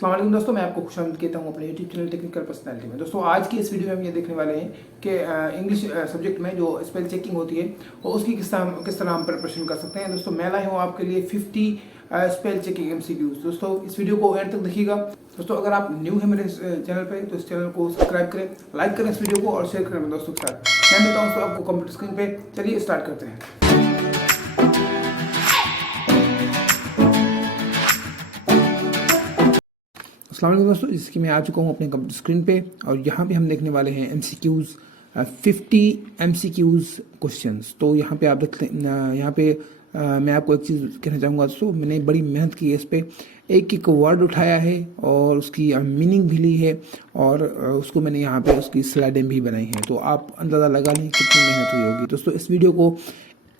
अस्सलाम वालेकुम दोस्तों, मैं आपको खुशामद कहता हूँ अपने यूट्यूब चैनल टेक्निकल पर्सनालिटी में। दोस्तों आज की इस वीडियो में हम ये देखने वाले हैं कि इंग्लिश सब्जेक्ट में जो स्पेल चेकिंग होती है वो उसकी किस तरह हम प्रिपरेशन कर सकते हैं। दोस्तों मैं लाया हूँ आपके लिए 50 स्पेल चेकिंग MCQs। दोस्तों इस वीडियो को एंड तक देखिएगा। दोस्तों अगर आप न्यू है मेरे चैनल पर तो इस चैनल को सब्सक्राइब करें, लाइक करें इस वीडियो को और शेयर करें अपने दोस्तों के साथ। मैं मिलता हूँ आपको कंप्यूटर स्क्रीन पर। चलिए स्टार्ट करते हैं। अस्सलाम वालेकुम दोस्तों, जिसकी मैं आ चुका हूँ अपने कंप्यूटर स्क्रीन पे और यहाँ पे हम देखने वाले हैं MCQs 50 MCQs क्वेश्चंस। तो यहाँ पे आप देखते यहाँ पे मैं आपको एक चीज़ कहना चाहूँगा दोस्तों, मैंने बड़ी मेहनत की है इस पर। एक एक वर्ड उठाया है और उसकी मीनिंग भी ली है और उसको मैंने यहाँ पे उसकी स्लाइडें भी बनाई हैं। तो आप अंदाज़ा लगा लीजिए कितनी मेहनत हुई होगी। दोस्तों इस वीडियो को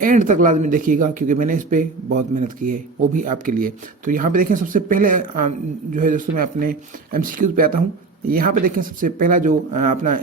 एंड तक लाजमी देखिएगा क्योंकि मैंने इस पर बहुत मेहनत की है, वो भी आपके लिए। तो यहाँ पे देखें सबसे पहले जो है दोस्तों मैं अपने MCQs पे आता हूँ। यहाँ पे देखें सबसे पहला जो अपना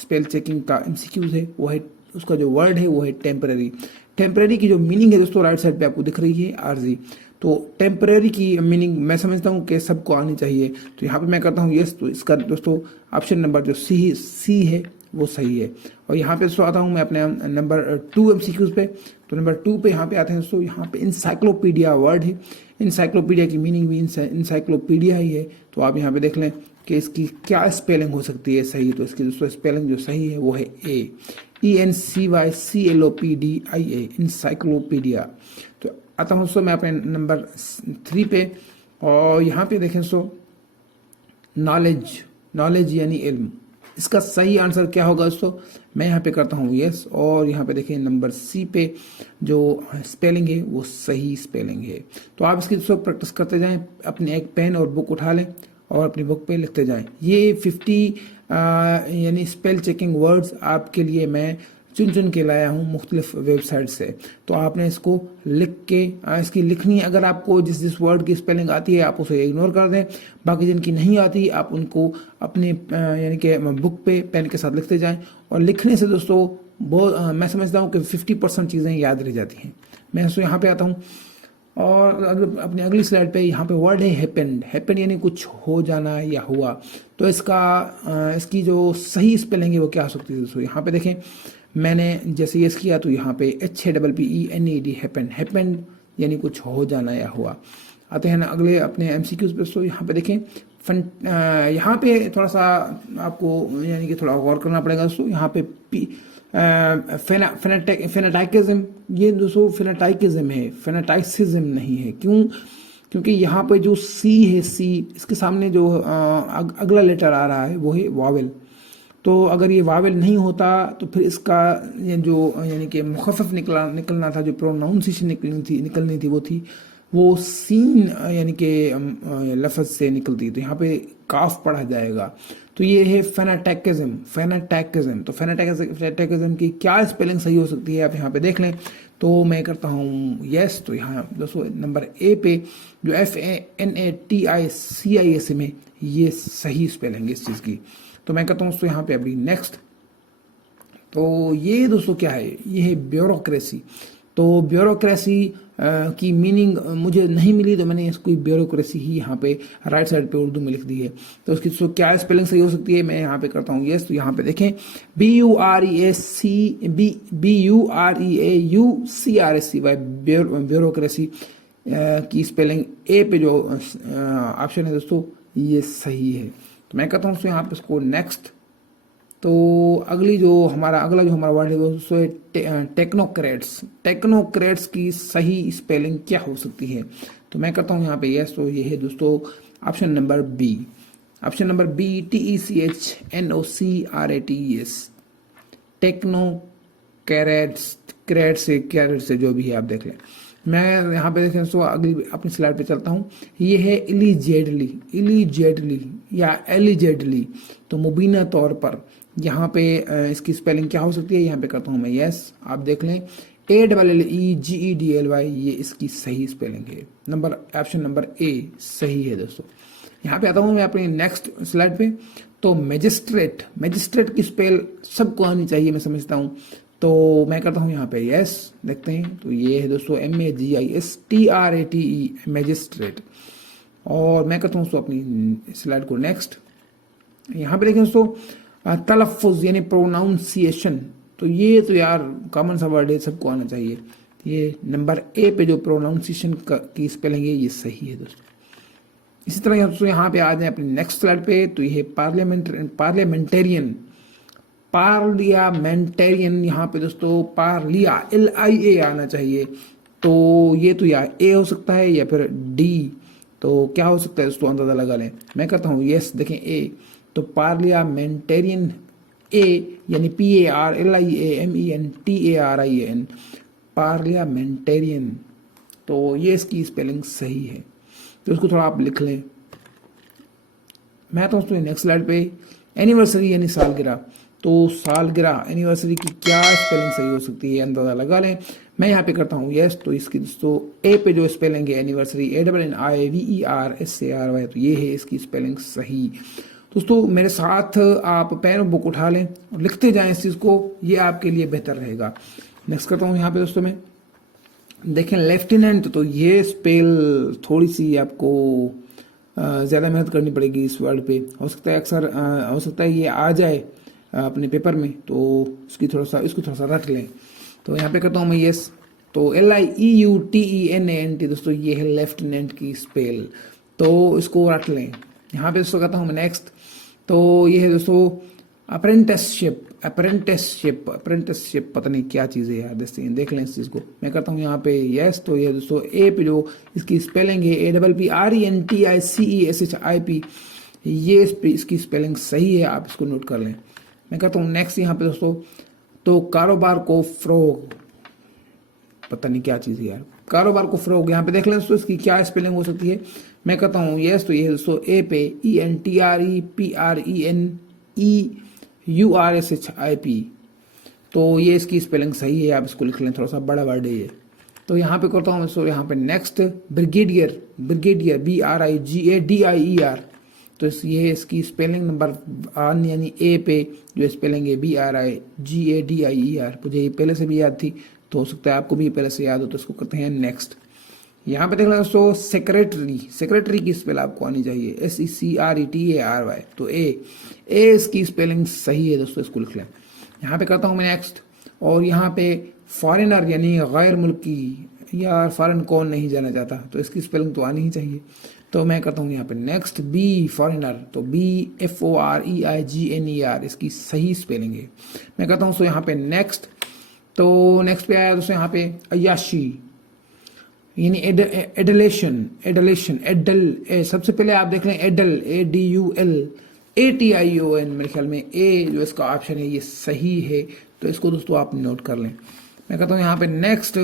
स्पेल चेकिंग का MCQs है वो है, उसका जो वर्ड है वो है टेम्परेरी। टेम्परेरी की जो मीनिंग है दोस्तों राइट साइड पे आपको दिख रही है आरजी। तो टेम्परेरी की मीनिंग मैं समझता हूँ कि सबको आनी चाहिए। तो यहाँ पे मैं करता हूँ यस। तो इसका दोस्तों ऑप्शन नंबर जो सी है वो सही है। और यहाँ पे दोस्तों आता हूँ मैं अपने नंबर 2 MCQs पे। तो नंबर 2 पे यहाँ पे आते हैं दोस्तों, यहाँ पे इंसाइक्लोपीडिया वर्ड है। इंसाइक्लोपीडिया की मीनिंग भी इंसाइक्लोपीडिया ही है। तो आप यहाँ पे देख लें कि इसकी क्या स्पेलिंग हो सकती है सही। तो इसकी दोस्तों स्पेलिंग जो सही है वो है ENCYCLOPDIA, इंसाइक्लोपीडिया। तो आता हूँ दोस्तों मैं अपने नंबर 3 पे और यहाँ पे देखें दोस्तों नॉलेज यानी इल्म। इसका सही आंसर क्या होगा दोस्तों, मैं यहाँ पे करता हूँ यस। और यहाँ पे देखें नंबर सी पे जो स्पेलिंग है वो सही स्पेलिंग है। तो आप इसकी दोस्तों प्रैक्टिस करते जाएं, अपने एक पेन और बुक उठा लें और अपनी बुक पे लिखते जाएं। ये 50 यानी स्पेल चेकिंग वर्ड्स आपके लिए मैं चुन के लाया हूँ मुख्तलिफ वेबसाइट से। तो आपने इसको लिख के इसकी लिखनी, अगर आपको जिस वर्ड की स्पेलिंग आती है आप उसे इग्नोर कर दें। बाकी जिनकी नहीं आती आप उनको अपने यानी कि बुक पे पेन के साथ लिखते जाएं। और लिखने से दोस्तों बहुत मैं समझता हूँ कि 50% चीज़ें याद रह जाती हैं। मैं दोस्तों यहाँ पे आता हूँ और अपनी अगली स्लाइड पे यहाँ पे वर्ड है हैपेंड यानी कुछ हो जाना या हुआ। तो इसकी जो सही स्पेलिंग है वो क्या हो सकती है दोस्तों, यहाँ पे देखें मैंने जैसे यस किया तो यहाँ पे HAPPENED हैपेंड यानी कुछ हो जाना या हुआ। आते हैं ना अगले अपने MCQs पे। तो यहाँ पे देखें यहाँ पे थोड़ा सा आपको यानी कि थोड़ा गौर करना पड़ेगा दोस्तों। यहाँ पे फेनाटाइकिज्म, ये दोस्तों फेनाटाइकिज्म है, फेनाटाइसिज्म नहीं है। क्योंकि यहाँ पे जो सी है, सी इसके सामने जो अगला लेटर आ रहा है वो है वावेल। तो अगर ये वावेल नहीं होता तो फिर इसका ये जो यानी कि मुखफ़फ़ निकलना था, जो प्रोनाउंसिएशन निकलनी थी वो सीन यानी कि लफ्ज़ से निकलती। तो यहाँ पे काफ पढ़ा जाएगा। तो ये है फेनाटाइकिज्म। तो फेनाटाइकिज्म की क्या स्पेलिंग सही हो सकती है आप यहाँ पे देख लें। तो मैं करता हूँ यस। तो यहाँ दोस्तों नंबर ए पे जो FANATICISM है ये सही स्पेलिंग है इस चीज़ की। तो मैं कहता हूँ दोस्तों यहाँ पे अभी नेक्स्ट। तो ये दोस्तों क्या है, ये है ब्यूरोक्रेसी। तो ब्यूरोक्रेसी की मीनिंग मुझे नहीं मिली तो मैंने इसको ब्यूरोक्रेसी ही यहाँ पे राइट साइड पे उर्दू में लिख दी है। तो उसकी दोस्तों क्या स्पेलिंग सही हो सकती है, मैं यहाँ पे करता हूँ यस। तो यहाँ पे देखें BUREAUCRACY ब्यूरोक्रेसी की स्पेलिंग ए पे जो ऑप्शन है दोस्तों ये सही है। तो मैं कहता हूँ यहाँ पे इसको नेक्स्ट। तो अगला जो हमारा वर्ड है दोस्तों टेक्नोक्रेट्स की सही स्पेलिंग क्या हो सकती है। तो मैं करता हूँ यहाँ पे यस। तो ये है दोस्तों option number b TECHNOCRATES technocrats से जो भी है आप देख लें। मैं यहाँ पे देखें दोस्तों अगली अपनी स्लाइड पे चलता हूँ। ये है इलीजेडली या एलिजेडली। तो मुबीना तौर पर यहाँ पे इसकी स्पेलिंग क्या हो सकती है, यहाँ पे करता हूँ मैं यस। आप देख लें ALLEGEDLY ये इसकी सही स्पेलिंग है। ऑप्शन नंबर ए सही है दोस्तों। यहाँ पे आता हूँ मैं अपनी नेक्स्ट स्लाइड पे। तो मैजिस्ट्रेट की स्पेल सबको आनी चाहिए मैं समझता हूँ। तो मैं करता हूँ यहाँ पे यस। देखते हैं तो ये है दोस्तों MAGISTRATE मैजिस्ट्रेट। और मैं करता हूँ दोस्तों अपनी स्लाइड को नेक्स्ट। यहाँ पे देखें दोस्तों तलफ़ुज़ यानी प्रोनाउंसिएशन, तो ये तो यार कॉमन सा वर्ड है, सबको आना चाहिए। ये नंबर ए पे जो प्रोनाउंसिएशन की स्पेलिंग है ये सही है दोस्तों। इसी तरह दोस्तों यहाँ पे आ जाए अपनी नेक्स्ट स्लाइड पे, तो ये पार्लियामेंटेरियन, पार्लियामेंटेरियन यहाँ पे दोस्तों पार्लिया LIA आना चाहिए। तो ये तो या ए हो सकता है या फिर डी, तो क्या हो सकता है दोस्तों अंदाजा लगा लें। मैं कहता हूँ यस, देखें ए, तो पार्लियामेंटेरियन ए यानी PARLIAMENTARIAN, पार्लियामेंटेरियन, तो ये इसकी स्पेलिंग सही है, तो इसको थोड़ा आप लिख लें। मैं तो दोस्तों नेक्स्ट स्लाइड पे एनिवर्सरी यानी सालगिरह, तो सालगिरह एनिवर्सरी की क्या स्पेलिंग सही हो सकती है अंदाजा लगा लें। मैं यहाँ पे करता हूँ यस, तो इसकी दोस्तों ए पे जो स्पेलिंग है एनिवर्सरी ANNIVERSARY, तो ये है इसकी स्पेलिंग सही। दोस्तों मेरे साथ आप पेन और बुक उठा लें और लिखते जाएं इस चीज़ को, ये आपके लिए बेहतर रहेगा। नेक्स्ट करता हूँ यहाँ पे दोस्तों मैं, देखें लेफ्टिनेंट, तो ये स्पेल थोड़ी सी आपको ज़्यादा मेहनत करनी पड़ेगी इस वर्ड पे। हो सकता है अक्सर हो सकता है ये आ जाए अपने पेपर में, तो इसको थोड़ा सा रट लें। तो यहाँ पे करता हूँ मैं यस, तो LIEUTENANT दोस्तों ये है लेफ्टिनेंट की स्पेल, तो इसको रट लें। यहाँ पे दोस्तों कहता हूँ मैं नेक्स्ट, तो ये है दोस्तों अप्रेंटिसशिप, पता नहीं क्या चीज़ है यार, देख लें इस चीज़ को। मैं करता हूँ यहाँ पे यस, तो ये दोस्तों ए पे जो इसकी स्पेलिंग है APPRENTICESHIP, ये इसकी स्पेलिंग सही है, आप इसको नोट कर लें। मैं कहता हूँ नेक्स्ट यहाँ पे दोस्तों, तो कारोबार को फ़रोग, पता नहीं क्या चीज़ है यार, कारोबार को फ़रोग, यहाँ पे देख लें दोस्तों इसकी क्या स्पेलिंग हो सकती है। मैं कहता हूँ यस, तो ये दोस्तों ए पे ENTREPRENEURSHIP, तो ये इसकी स्पेलिंग सही है, आप इसको लिख लें, थोड़ा सा बड़ा वर्ड है ये। तो यहाँ पे करता हूँ दोस्तों यहाँ पे नेक्स्ट ब्रिगेडियर BRIGADIER, तो ये इसकी स्पेलिंग नंबर 1 यानी ए पे जो स्पेलिंग है BRIGADIER, मुझे ये पहले से भी याद थी, तो हो सकता है आपको भी पहले से याद हो, तो इसको करते हैं नेक्स्ट। यहाँ पे देखना दोस्तों सेक्रेटरी की स्पेल आपको आनी चाहिए SECRETARY, तो ए इसकी स्पेलिंग सही है दोस्तों, इसको लिख लें। यहाँ पे करता हूँ मैं नेक्स्ट, और यहाँ पे फॉरेनर यानी गैर मुल्की, यार फॉरेन कौन नहीं जाना चाहता, तो इसकी स्पेलिंग तो आनी ही चाहिए। तो मैं करता हूँ यहाँ पे नेक्स्ट बी फॉरेनर, तो BFOREIGNER इसकी सही स्पेलिंग है। मैं कहता हूँ दोस्तों यहाँ पे नेक्स्ट, तो नेक्स्ट पे आया दोस्तों यहाँ पे अय्याशी यानी एडल, सबसे पहले आप देख लें एडल ADULATION, मेरे ख्याल में ए जो इसका ऑप्शन है ये सही है, तो इसको दोस्तों आप नोट कर लें। मैं कहता हूँ यहाँ पे नेक्स्ट,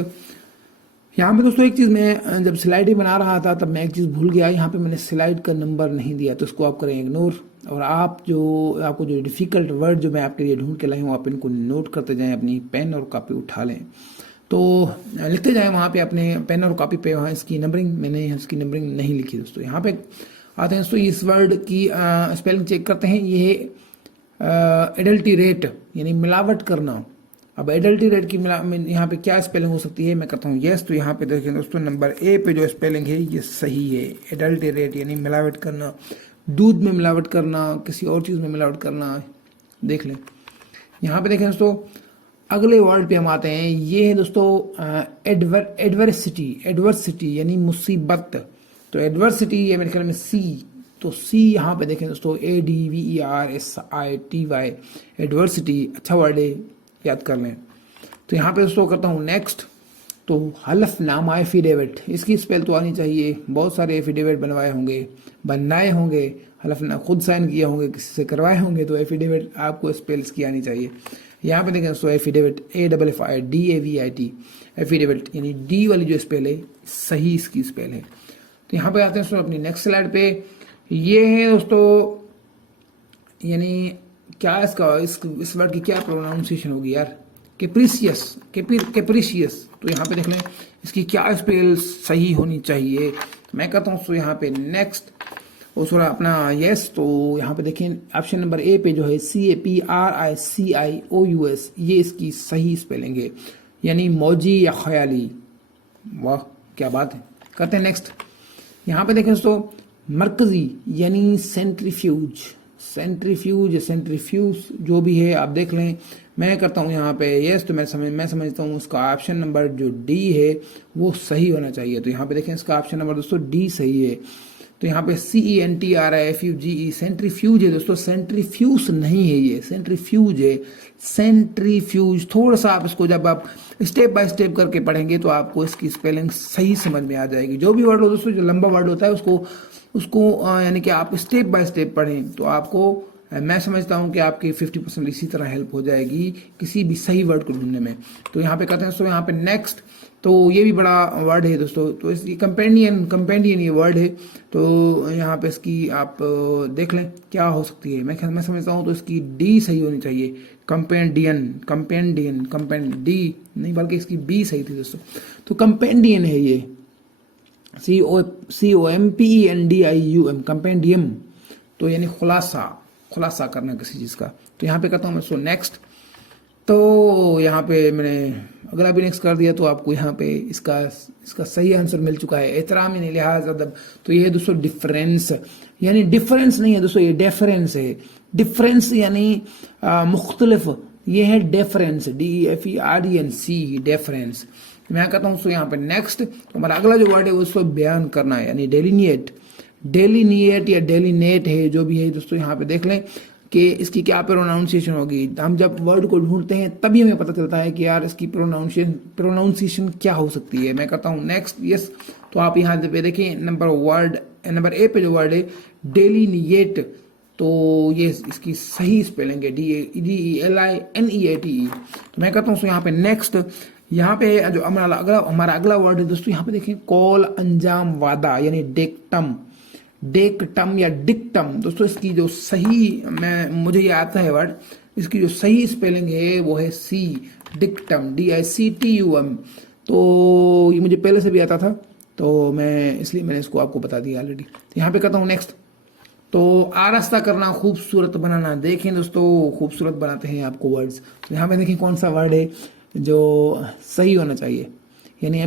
यहाँ पे दोस्तों एक चीज़ मैं जब स्लाइड बना रहा था तब मैं एक चीज़ भूल गया, यहाँ पे मैंने स्लाइड का नंबर नहीं दिया, तो इसको आप करें इग्नोर, और आपको जो डिफ़िकल्ट वर्ड जो मैं आपके लिए ढूंढ के लाई हूँ आप इनको नोट करते जाएं, अपनी पेन और कॉपी उठा लें, तो लिखते जाएं वहाँ पे अपने पेन और कॉपी पे, वहाँ इसकी नंबरिंग मैंने इसकी नंबरिंग नहीं लिखी दोस्तों। यहाँ पे आते हैं दोस्तों, इस वर्ड की स्पेलिंग चेक करते हैं, ये एडल्टीरेट यानी मिलावट करना। अब एडल्टीरेट की यहाँ पे क्या स्पेलिंग हो सकती है, मैं करता हूँ यस, तो यहाँ पे देखें दोस्तों नंबर ए पे जो स्पेलिंग है ये सही है, एडल्टीरेट यानी मिलावट करना, दूध में मिलावट करना, किसी और चीज़ में मिलावट करना, देख लें। यहाँ पे देखें दोस्तों अगले वर्ड पे हम आते हैं, ये है दोस्तों एडवर्सिटी यानी मुसीबत, तो एडवर्सिटी ये मेरे ख्याल में सी, तो सी यहाँ पे देखें दोस्तों ADVERSITY, एडवर्सिटी, अच्छा वर्ड है, याद कर लें। तो यहाँ पे दोस्तों करता हूँ नेक्स्ट, तो हलफनामा एफिडेविट, इसकी स्पेल तो आनी चाहिए, बहुत सारे एफिडेविट बनाए होंगे, हलफना खुद साइन किए होंगे, किसी से करवाए होंगे, तो एफिडेविट आपको स्पेल इसकी आनी चाहिए। यहाँ पे देखें दोस्तों एफिडेविट AFFIDAVIT, एफिडेविट यानी डी वाली जो स्पेल है सही इसकी स्पेल है। तो यहाँ पे आते हैं दोस्तों अपनी नेक्स्ट स्लाइड पे, ये है दोस्तों यानी क्या इसका इस वर्ड की क्या प्रोनाउंसिएशन होगी यार, कैप्रिशियस, तो यहाँ पे देख लें इसकी क्या स्पेल सही होनी चाहिए। मैं कहता हूँ दोस्तों यहाँ पे नेक्स्ट, और थोड़ा अपना यस, तो यहाँ पे देखें ऑप्शन नंबर ए पे जो है CAPRICIOUS, ये इसकी सही स्पेलिंग है, यानी मौजी या ख्याली, वाह क्या बात है। करते हैं नेक्स्ट, यहाँ पे देखें दोस्तों मरकजी यानी सेंट्रीफ्यूज, सेंट्रीफ्यूज जो भी है आप देख लें। मैं करता हूँ यहाँ पे यस, तो मैं समझता हूँ उसका ऑप्शन नंबर जो डी है वो सही होना चाहिए। तो यहाँ पे देखें इसका ऑप्शन नंबर दोस्तों डी सही है। तो यहाँ पे CENTRIFUGE सेंट्रीफ्यूज है दोस्तों, सेंट्रीफ्यूज नहीं है, ये सेंट्रीफ्यूज है, सेंट्रीफ्यूज। थोड़ा सा आप इसको जब आप स्टेप बाय स्टेप करके पढ़ेंगे तो आपको इसकी स्पेलिंग सही समझ में आ जाएगी। जो भी वर्ड हो दोस्तों, जो लंबा वर्ड होता है उसको उसको यानी कि आप स्टेप बाय स्टेप पढ़ें तो आपको मैं समझता हूं कि आपकी 50% इसी तरह हेल्प हो जाएगी किसी भी सही वर्ड को ढूंढने में। तो यहाँ पे कहते हैं दोस्तों, यहाँ पे नेक्स्ट, तो ये भी बड़ा वर्ड है दोस्तों। तो इसकी कंपेंडियन ये वर्ड है। तो यहाँ पे इसकी आप देख लें क्या हो सकती है। मैं समझता हूँ तो इसकी डी सही होनी चाहिए, कंपेंडियन डी नहीं बल्कि इसकी बी सही थी दोस्तों। तो कंपेंडियन है ये, COMPENDIUM, कंपेंडियम। तो यानी खुलासा करना किसी चीज का। तो यहाँ पे कहता हूँ मैं सो नेक्स्ट। तो यहाँ पे मैंने अगला भी नेक्स्ट कर दिया, तो आपको यहाँ पे इसका सही आंसर मिल चुका है, एहतराम यानी लिहाज अदब। तो ये है दोस्तों डिफरेंस, यानी डिफरेंस नहीं है दोस्तों, ये डिफरेंस है। डिफरेंस यानी मुख्तलिफ, ये है डिफरेंस, DEFERENC, डिफरेंस। मैं कहता हूँ यहाँ पे नेक्स्ट। तो हमारा अगला जो वर्ड है उसको बयान करना है, यानी डेलिनिएट या डेलिनेट है, जो भी है दोस्तों। यहाँ पे देख लें कि इसकी क्या प्रोनाउंसिएशन होगी। हम जब वर्ड को ढूंढते हैं तभी हमें पता चलता है कि यार इसकी प्रोनाउंसिएशन क्या हो सकती है। मैं कहता हूँ नेक्स्ट यस। तो आप यहाँ पे देखिए नंबर ए पे जो वर्ड है डेलिनिएट, तो ये इसकी सही स्पेलिंग है DELINEATE। तो मैं कहता हूँ यहाँ पे नेक्स्ट। यहाँ पे जो हमारा अगला वर्ड है दोस्तों, यहाँ पे देखें कॉल अंजाम वादा, यानी डेक्टम या डिक्टम। दोस्तों इसकी जो सही मुझे ये आता है वर्ड, इसकी जो सही स्पेलिंग है वो है सी, डिक्टम, DICTUM। तो ये मुझे पहले से भी आता था, तो इसलिए मैंने इसको आपको बता दिया ऑलरेडी। तो यहाँ पे कहता हूँ नेक्स्ट। तो आरास्ता करना, खूबसूरत बनाना। देखें दोस्तों खूबसूरत बनाते हैं आपको वर्ड्स। तो यहाँ पे देखें कौन सा वर्ड है जो सही होना चाहिए, यानी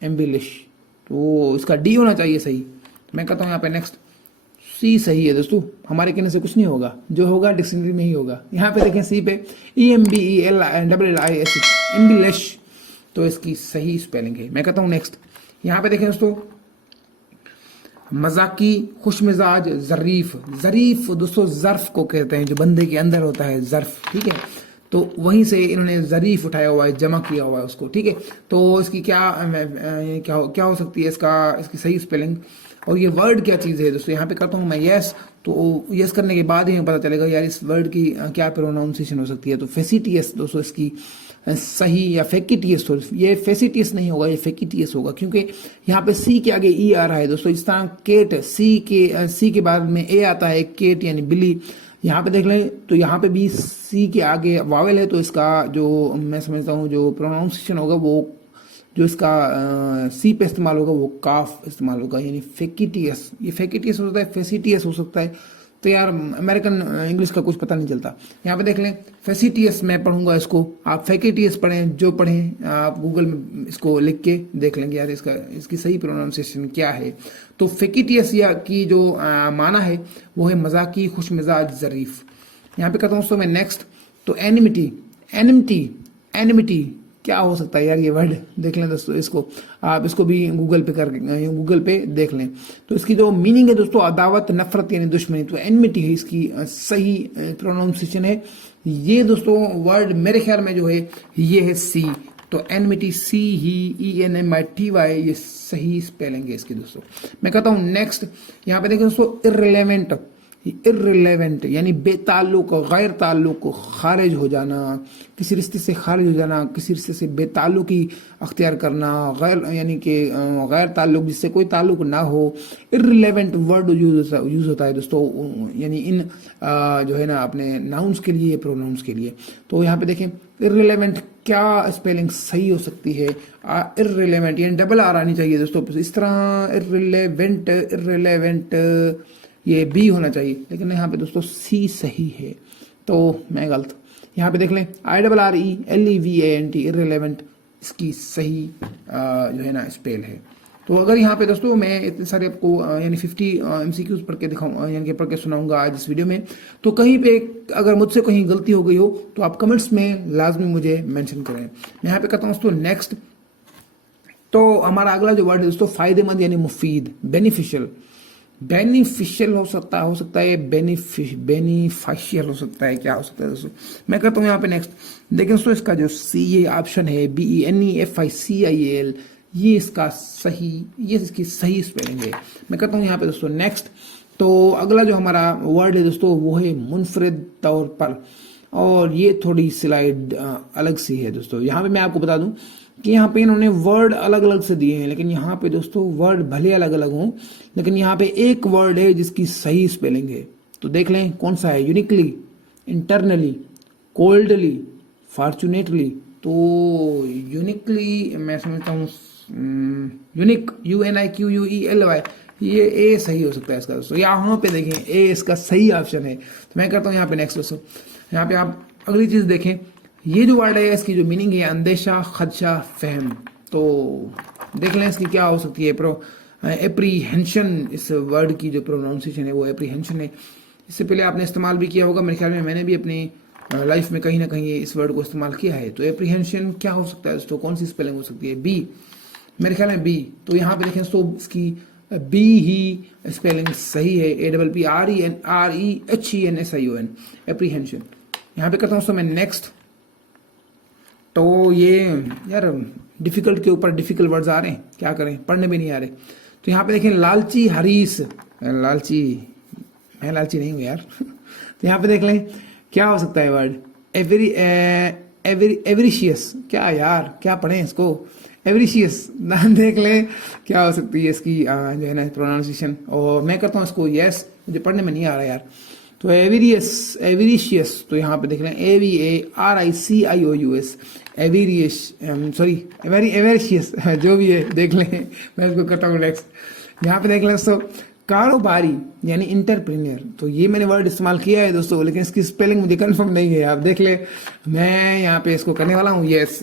एम्बिलिश। तो इसका डी होना चाहिए सही। तो मैं कहता हूँ यहाँ पे नेक्स्ट, सी सही है दोस्तों। हमारे कहने से कुछ नहीं होगा, जो होगा डिक्शनरी में ही होगा। यहाँ पे देखें सी पे EMBELISH, एम्बिलिश। तो इसकी सही स्पेलिंग है। मैं कहता हूँ नेक्स्ट। यहाँ पे देखें दोस्तों मजाकी, खुशमिजाज, ज़रीफ दोस्तों ज़र्फ को कहते हैं, जो बंदे के अंदर होता है ज़र्फ, ठीक है। तो वहीं से इन्होंने ज़रीफ उठाया हुआ है, जमा किया हुआ है उसको, ठीक है। तो इसकी क्या हो सकती है इसकी सही स्पेलिंग, और ये वर्ड क्या चीज़ है दोस्तों। यहाँ पे करता हूँ मैं यस। तो यस करने के बाद ही हमें पता चलेगा यार इस वर्ड की क्या प्रोनाउंसिएशन हो सकती है। तो फेसिटियस दोस्तों इसकी सही, या फेकिटियस। तो ये फेसिटियस नहीं होगा, ये फेकिटियस होगा, क्योंकि यहाँ पे सी के आगे ई आ रहा है दोस्तों। इस तरह केट, सी के बाद में ए आता है, केट यानी बिल्ली। यहाँ पे देख लें तो यहाँ पे भी सी के आगे वावेल है, तो इसका जो मैं समझता हूँ जो प्रोनाउंसिएशन होगा वो जो इसका सी पे इस्तेमाल होगा वो काफ इस्तेमाल होगा, यानी फेकिटियस। ये फेकिटियस हो सकता है, फेसिटियस हो सकता है। तो यार अमेरिकन इंग्लिश का कुछ पता नहीं चलता। यहाँ पे देख लें फेसिटियस मैं पढ़ूंगा इसको, आप फेकिटियस पढ़ें, जो पढ़ें आप गूगल में इसको लिख के देख लेंगे यार इसकी सही प्रोनाउंसिएशन क्या है। तो फेकिटियस या की जो माना है वो है मजाकी, खुशमिजाज, ज़रीफ। यहाँ पे कहता हूँ दोस्तों मैं नेक्स्ट। तो एनिमिटी क्या हो सकता है यार, ये वर्ड देख लें दोस्तों। इसको आप इसको भी गूगल पे देख लें। तो इसकी जो मीनिंग है दोस्तों अदावत, नफरत यानी दुश्मनी। तो एनिमिटी है इसकी सही प्रोनाउंसिएशन है। ये दोस्तों वर्ड मेरे ख्याल में जो है ये है सी। तो एनिमिटी CENMITY, ये सही स्पेलिंग है इसकी दोस्तों। मैं कहता हूँ नेक्स्ट। यहाँ पे देखिए दोस्तों इर्रिलेवेंट यानी बेताल्लुक, गैर ताल्लुक, खारिज हो जाना, किसी रिश्ते से खारिज हो जाना, किसी रिश्ते से बेताल्लुकी अख्तियार करना, यानी कि गैर ताल्लुक, जिससे कोई ताल्लुक ना हो। इर्रिलेवेंट वर्ड यूज होता है दोस्तों, यानी इन जो है ना अपने नाउन्स के लिए, प्रोनाउंस के लिए। तो यहाँ पे देखें इर्रिलेवेंट क्या स्पेलिंग सही हो सकती है। इर्रिलेवेंट यानी डबल आर आनी चाहिए दोस्तों। इस तरह इर्रिलेवेंट ये बी होना चाहिए, लेकिन यहाँ पे दोस्तों सी सही है, तो मैं गलत। यहाँ पे देख लें IRRELEVANT, इर्रिलेवेंट इसकी सही जो है ना स्पेल है। तो अगर यहाँ पे दोस्तों मैं इतने सारे आपको यानी 50 MCQs पढ़ के दिखाऊँ यानी कि पढ़ के सुनाऊंगा आज इस वीडियो में, तो कहीं पे अगर मुझसे कहीं गलती हो गई हो तो आप कमेंट्स में लाजमी मुझे मेंशन करें। मैं यहाँ पे कहता हूँ दोस्तों नेक्स्ट। तो हमारा अगला जो वर्ड है दोस्तों फायदेमंद यानी मुफीद, बेनिफिशियल। बेनिफिशियल हो सकता है बेनिफिशियल हो सकता है, क्या हो सकता है दोस्तों। मैं कहता हूँ यहाँ पे नेक्स्ट। देखिए दोस्तों इसका जो सी ऑप्शन है BENEFICIAL, ये इसका सही, ये इसकी सही स्पेलिंग है। मैं कहता हूँ यहाँ पे दोस्तों नेक्स्ट। तो अगला जो हमारा वर्ड है दोस्तों वो है मुनफरिद तौर पर, और ये थोड़ी स्लाइड अलग सी है दोस्तों। यहाँ पे मैं आपको बता दूं कि यहाँ पे इन्होंने वर्ड अलग अलग से दिए हैं, लेकिन यहाँ पे दोस्तों वर्ड भले अलग अलग हों, लेकिन यहाँ पे एक वर्ड है जिसकी सही स्पेलिंग है। तो देख लें कौन सा है। Uniquely, internally, coldly, fortunately. तो यूनिकली मैं समझता हूँ यूनिक, UNIQUELY, ये ए सही हो सकता है इसका दोस्तों। यहाँ पे देखें ए इसका सही ऑप्शन है। तो मैं करता हूँ यहाँ पे नेक्स्ट दोस्तों। यहाँ पे आप अगली चीज देखें, ये जो वर्ड है इसकी जो मीनिंग है अंदेशा, खदशा, फहम। तो देख लें इसकी क्या हो सकती है। एप्रीहेंशन, इस वर्ड की जो प्रोनाउंसिएशन है वो एप्रीहेंशन है। इससे पहले आपने इस्तेमाल भी किया होगा, मेरे ख्याल में मैंने भी अपनी लाइफ में कहीं ना कहीं इस वर्ड को इस्तेमाल किया है। तो एप्रीहेंशन क्या हो सकता है दोस्तों, कौन सी स्पेलिंग हो सकती है। बी, मेरे ख्याल में बी। तो यहाँ पे देखें तो इसकी बी ही स्पेलिंग सही है, APPRENREHENSION, एप्रीहेंशन। यहाँ पे करता हूँ मैं नेक्स्ट। तो ये यार डिफिकल्ट के ऊपर डिफिकल्ट वर्ड्स आ रहे हैं, क्या करें, पढ़ने में नहीं आ रहे। तो यहाँ पे देखें लालची हरीस, लालची, मैं लालची नहीं हूँ यार। तो यहाँ पे देख लें क्या हो सकता है वर्ड। एवरिशियस, क्या यार, क्या पढ़ें इसको, एवरिशियस। देख लें क्या हो सकती है इसकी जो है ना प्रोनाउंसिएशन। और मैं करता हूँ इसको यस, मुझे पढ़ने में नहीं आ रहा यार। तो एविरिशियस। तो यहाँ पे देख लें AVARICIOUS, एविरियस, सॉरी एवेरिशियस, जो भी है देख लें। मैं इसको करता हूँ नेक्स्ट। यहाँ पे देख लें दोस्तों कारोबारी यानी इंटरप्रेन्योर। तो ये मैंने वर्ड इस्तेमाल किया है दोस्तों, लेकिन इसकी स्पेलिंग मुझे कंफर्म नहीं है। आप देख ले, मैं यहाँ पे इसको करने वाला हूँ यस।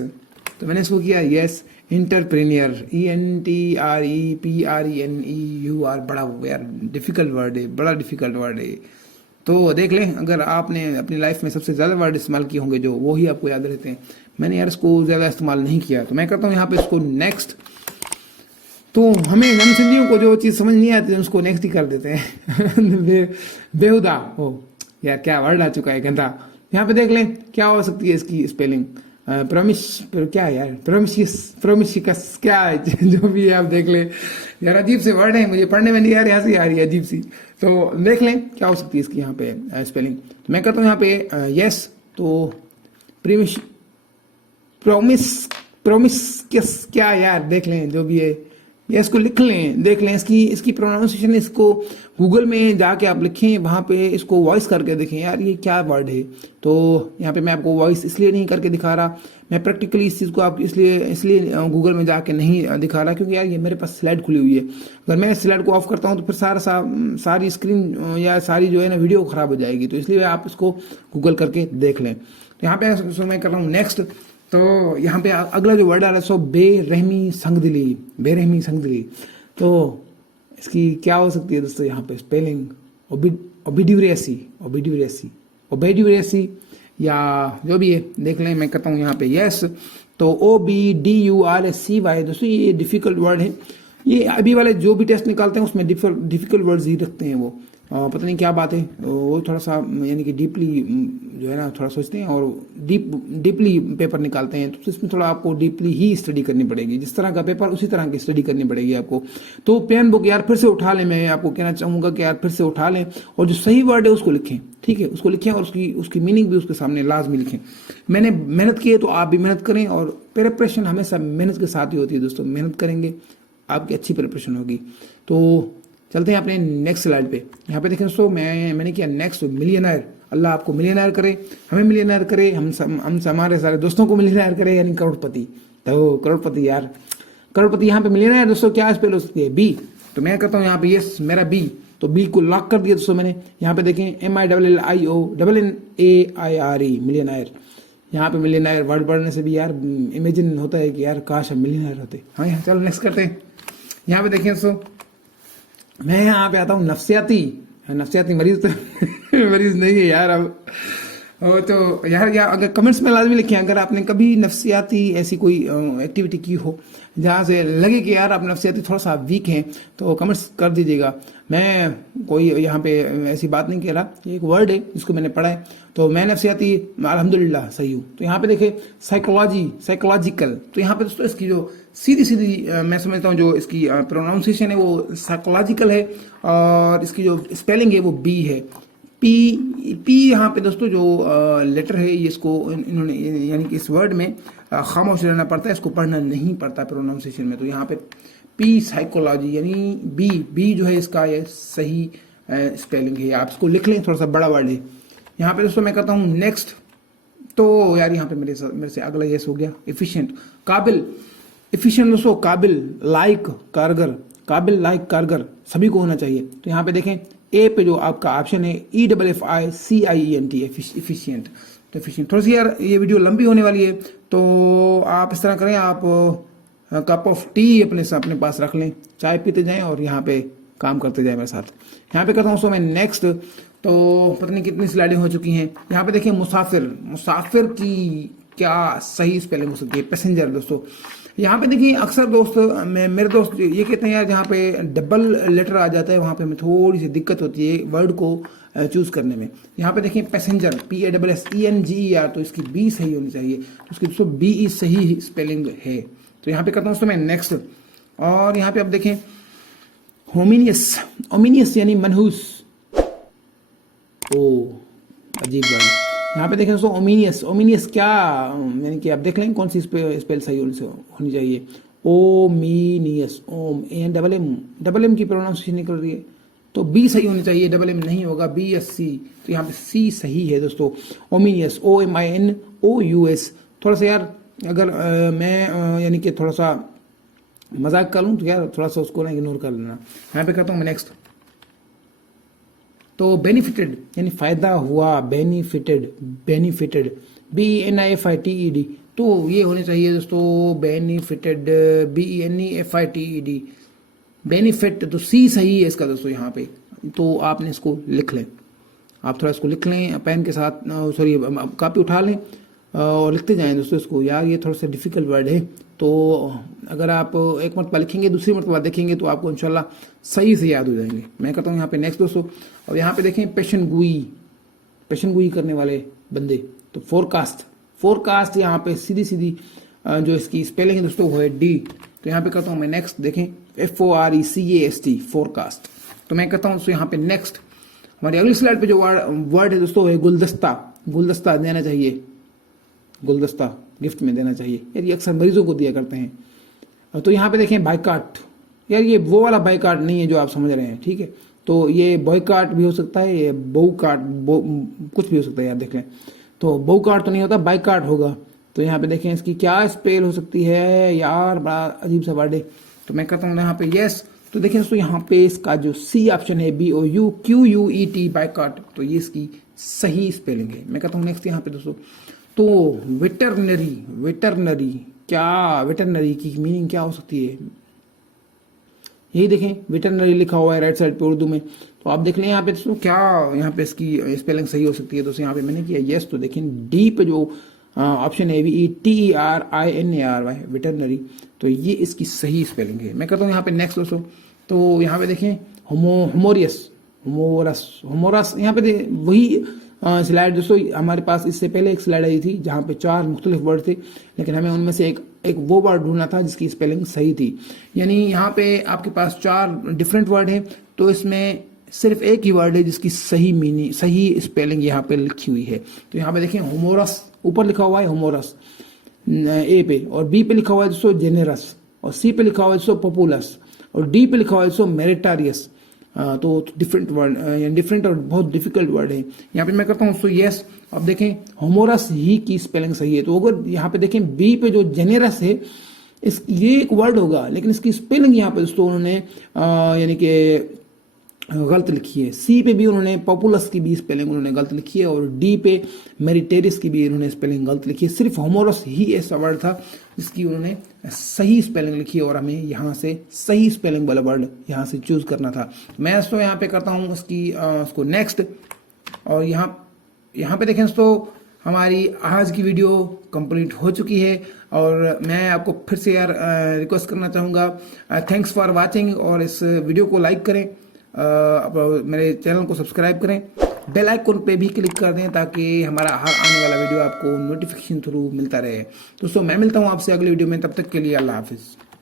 तो मैंने इसको किया यस, इंटरप्रेन्योर, ENTREPRENEUR। बड़ा यार डिफिकल्ट वर्ड है, बड़ा डिफिकल्ट वर्ड है। तो देख लें अगर आपने अपनी लाइफ में सबसे ज़्यादा वर्ड इस्तेमाल किए होंगे जो वो ही आपको याद रहते हैं। मैंने यार इसको ज़्यादा इस्तेमाल नहीं किया। तो मैं करता हूँ यहाँ पे इसको नेक्स्ट। तो हम सिंधियों को जो चीज़ समझ नहीं आती है उसको नेक्स्ट ही कर देते हैं। बेहुदा हो यार, क्या वर्ड आ चुका है गंदा। यहाँ पे देख लें क्या हो सकती है इसकी स्पेलिंग। क्या यार, प्रोमिशियस क्या है। जो भी है आप देख लें यार, अजीब से वर्ड है, मुझे पढ़ने में नहीं आ रही, हंसी आ रही है अजीब सी। तो देख लें क्या हो सकती है इसकी यहाँ पे स्पेलिंग। तो मैं करता हूँ यहाँ पे यस। तो प्रोमिस क्या यार, देख लें जो भी है या इसको लिख लें, देख लें इसकी प्रोनाउंसिएशन। इसको गूगल में जाके आप लिखें, वहाँ पे इसको वॉइस करके देखें यार ये क्या वर्ड है। तो यहाँ पे मैं आपको वॉइस इसलिए नहीं करके दिखा रहा, मैं प्रैक्टिकली इस चीज़ को आप इसलिए गूगल में जाके नहीं दिखा रहा, क्योंकि यार ये मेरे पास स्लाइड खुली हुई है। अगर मैं स्लाइड को ऑफ करता हूँ तो फिर सारी स्क्रीन या सारी जो है ना वीडियो खराब हो जाएगी। तो इसलिए आप इसको गूगल करके देख लें। तो यहाँ पे मैं कर रहा हूँ नेक्स्ट। तो यहाँ पे अगला जो वर्ड आ रहा है सो बेरहमी संगदिली। तो इसकी क्या हो सकती है दोस्तों यहाँ पे स्पेलिंग। ओबेड्यूरेसी या जो भी है देख लें। मैं कहता हूँ यहाँ पे यस। तो OBDURACY दोस्तों ये डिफिकल्ट वर्ड है। ये अभी वाले जो भी टेस्ट निकालते हैं उसमें डिफिकल्ट वर्ड्स ही रखते हैं वो। पता नहीं क्या बात है, वो थोड़ा सा यानी कि डीपली जो है ना थोड़ा सोचते हैं और डीपली पेपर निकालते हैं। तो इसमें थोड़ा आपको डीपली ही स्टडी करनी पड़ेगी। जिस तरह का पेपर उसी तरह की स्टडी करनी पड़ेगी आपको। तो पेन बुक यार फिर से उठा लें, मैं आपको कहना चाहूँगा कि यार फिर से उठा लें और जो सही वर्ड है उसको लिखें, ठीक है, उसको लिखें और उसकी मीनिंग भी उसके सामने लाजमी लिखें। मैंने मेहनत की है तो आप भी मेहनत करें, और प्रिपरेशन हमेशा मेहनत के साथ ही होती है दोस्तों। मेहनत करेंगे आपकी अच्छी प्रिपरेशन होगी। तो चलते हैं अपने नेक्स्ट स्लाइड पे। यहाँ पे देखें दोस्तों मैंने किया नेक्स्ट मिलियनर। अल्लाह आपको मिलियनर करे, हमें मिलियनर करे, हम हमारे सारे दोस्तों को मिलियनर करे, यानी करोड़पति। तो करोड़पति यार, करोड़पति यहाँ पे मिलियनर दोस्तों क्या स्पेल हो सकती है बी। तो मैं कहता हूँ यहाँ पे यस मेरा बी। तो बी को लॉक कर दिया दोस्तों मैंने। यहाँ पे देखें MILLIONNAIRE मिलियनर। यहाँ पे मिलियनर वर्ड पढ़ने से भी यार इमेजिन होता है कि यार काश हम मिलियनर होते। हाँ चलो नेक्स्ट करते हैं। यहाँ पे देखिए दोस्तों, मैं यहाँ पे आता हूँ नफ्सियाती, नफ्सियाती मरीज तो मरीज नहीं है यार अब। तो यार अगर कमेंट्स में लाजमी लिखें, अगर आपने कभी नफ्सियाती ऐसी कोई एक्टिविटी की हो जहाँ से लगे कि यार आप नफ्सियाती थोड़ा सा वीक हैं, तो कमेंट्स कर दीजिएगा। मैं कोई यहाँ पे ऐसी बात नहीं कह रहा, ये एक वर्ड है जिसको मैंने पढ़ा है। तो मैं नफ्सियाती अल्हम्दुलिल्लाह सही हूँ। तो यहाँ पे देखे साइकोलॉजिकल, तो यहाँ पे दोस्तों इसकी जो सीधी सीधी मैं समझता हूँ जो इसकी प्रोनाउंसिएशन है वो साइकोलॉजिकल है, और इसकी जो स्पेलिंग है वो बी है। पी यहाँ पे दोस्तों जो लेटर है, ये इसको इन्होंने यानी कि इस वर्ड में खामोश रहना पड़ता है, इसको पढ़ना नहीं पड़ता प्रोनाउंसिएशन में। तो यहाँ पे पी साइकोलॉजी यानी बी जो है इसका ये सही स्पेलिंग है। आप इसको लिख लें, थोड़ा सा बड़ा वर्ड है। यहाँ पे दोस्तों मैं कहता हूँ नेक्स्ट। तो यार यहाँ पे मेरे से अगला यस हो गया। एफिशिएंट, काबिल, एफिशिएंट दोस्तों काबिल, लाइक कारगर सभी को होना चाहिए। तो यहाँ पे देखें ए पे जो आपका ऑप्शन है EFFICIENT, एफिशिएंट। तो एफिशिएंट, थोड़ी सी यार ये वीडियो लंबी होने वाली है, तो आप इस तरह करें, आप कप ऑफ टी अपने पास रख लें, चाय पीते जाएं और यहाँ पे काम करते जाएं मेरे साथ। यहाँ पे करता हूँ सो मैं नेक्स्ट। तो पता नहीं कितनी स्लाइडें हो चुकी हैं। यहाँ पे देखिए मुसाफिर की क्या सही स्पेलिंग हो सकती है? पैसेंजर दोस्तों। यहाँ पे देखिए अक्सर दोस्त मेरे दोस्त ये कहते हैं यार जहाँ पे डबल लेटर आ जाता है वहाँ पे हमें थोड़ी सी दिक्कत होती है वर्ड को चूज करने में। यहाँ पे देखिए पैसेंजर PASSENGER, तो इसकी बी सही होनी चाहिए, तो इसकी दोस्तों BE सही स्पेलिंग है। तो यहाँ पे करता हूँ दोस्तों मैं नेक्स्ट। और यहाँ पे आप देखें ओमिनियस यानी मनहूस। ओ अजीब वर्ड। यहाँ पे देखें दोस्तों ओमिनियस क्या यानी कि आप देख लें कौन सी स्पेल सही होनी चाहिए। ओमिनियस, ओम डबल एम की प्रोनाउंसिएशन निकल रही है, तो बी सही होनी चाहिए, डबल एम नहीं होगा, BSC। तो यहाँ पे सी सही है दोस्तों, ओमिनियस, OMINOUS। थोड़ा सा यार अगर मैं यानी कि थोड़ा सा मजाक कर लूँ तो यार थोड़ा सा उसको ना इग्नोर कर लेना। यहाँ पे करता हूँ मैं नेक्स्ट। तो बेनिफिटेड यानी फायदा हुआ, बेनिफिटेड BENIFITED, तो ये होने चाहिए दोस्तों बेनिफिटेड BENEFITED, बेनिफिट। तो सी सही है इसका दोस्तों यहाँ पे। तो आपने इसको लिख लें, आप थोड़ा इसको लिख लें पेन के साथ, सॉरी कॉपी उठा लें और लिखते जाएं दोस्तों इसको। यार ये थोड़ा सा डिफिकल्ट वर्ड है, तो अगर आप एक मरतबा लिखेंगे दूसरी मरतबा देखेंगे तो आपको इंशाल्लाह सही से याद हो जाएंगे। मैं कहता हूँ यहाँ पे नेक्स्ट दोस्तों। और यहाँ पे देखें पेशन गोई करने वाले बंदे। तो फोरकास्ट यहाँ पे सीधी जो इसकी स्पेलिंग है दोस्तों वो है D। तो यहाँ पे कहता हूँ मैं नेक्स्ट। देखें FORECAST, फोरकास्ट। तो मैं कहता हूँ दोस्तों यहाँ पे नेक्स्ट। हमारी अगली स्लाइड पे जो वर्ड है दोस्तों है गुलदस्ता देना चाहिए, गुलदस्ता गिफ्ट में देना चाहिए यार, ये अक्सर मरीजों को दिया करते हैं। तो यहाँ पे देखें बायकाट, यार ये वो वाला बायकाट नहीं है जो आप समझ रहे हैं, ठीक है। तो ये बॉयकाट भी हो सकता है, ये कुछ भी हो सकता है यार, देख लें। तो बहुकाट तो नहीं होता, बायकाट होगा। तो यहाँ पे देखें इसकी क्या स्पेल हो सकती है यार, बड़ा अजीब सा वर्ड है। तो मैं कहता हूँ यहाँ पे यस। तो देखें दोस्तों यहाँ पे इसका जो सी ऑप्शन है BOUQUET बायकाट, तो ये इसकी सही स्पेलिंग है। मैं कहता हूँ नेक्स्ट यहाँ पे दोस्तों। तो वेटरनरी की मीनिंग क्या हो सकती है? यही देखें वेटरनरी लिखा हुआ है राइट साइड पे उर्दू में। तो आप देख लें यहाँ पे दोस्तों क्या यहाँ पे इसकी स्पेलिंग सही हो सकती है। दोस्तों यहाँ पे मैंने किया यस। तो देखें डी पे जो ऑप्शन है VETERINARY वेटरनरी, तो ये इसकी सही स्पेलिंग है। मैं कहता हूँ यहाँ पे नेक्स्ट दोस्तों। तो यहाँ पे देखें होमोरस। यहाँ पे वही स्लाइड दोस्तों हमारे पास इससे पहले एक स्लाइड आई थी जहाँ पे 4 मुख्तलिफ वर्ड थे, लेकिन हमें उनमें से एक वो वर्ड ढूंढना था जिसकी स्पेलिंग सही थी। यानी यहाँ पे आपके पास 4 डिफरेंट वर्ड है, तो इसमें सिर्फ एक ही वर्ड है जिसकी सही स्पेलिंग यहाँ पे लिखी हुई है। तो यहाँ पे देखें होमोरस ऊपर लिखा हुआ है, होमोरस ए पे, और बी पे लिखा हुआ है दोस्तों जेनेरस, और सी पे लिखा हुआ है दोस्तों पॉपुलस, और डी पे लिखा हुआ है दोस्तों मेरिटारियस। तो डिफरेंट वर्ड, डिफरेंट और बहुत डिफिकल्ट वर्ड है। यहाँ पे मैं करता हूँ सो यस। अब देखें होमोरस ही की स्पेलिंग सही है। तो अगर यहाँ पे देखें बी पे जो जेनेरस है ये एक वर्ड होगा, लेकिन इसकी स्पेलिंग यहाँ पे दोस्तों उन्होंने यानी कि गलत लिखी है। सी पे भी उन्होंने पॉपुलस की भी स्पेलिंग उन्होंने गलत लिखी है, और डी पे मेरिटेरियस की भी उन्होंने स्पेलिंग गलत लिखी है। सिर्फ होमोरस ही ऐसा वर्ड था जिसकी उन्होंने सही स्पेलिंग लिखी है, और हमें यहाँ से सही स्पेलिंग वाला वर्ड यहाँ से चूज करना था। मैं इसको यहाँ पे करता हूँ उसको नेक्स्ट, और यहाँ पे देखें तो हमारी आज की वीडियो कंप्लीट हो चुकी है। और मैं आपको फिर से यार रिक्वेस्ट करना चाहूँगा, थैंक्स फॉर वाचिंग, और इस वीडियो को लाइक करें, मेरे चैनल को सब्सक्राइब करें, बेल आइकन पे भी क्लिक कर दें ताकि हमारा हर आने वाला वीडियो आपको नोटिफिकेशन थ्रू मिलता रहे। दोस्तों मैं मिलता हूँ आपसे अगली वीडियो में, तब तक के लिए अल्लाह हाफिज़।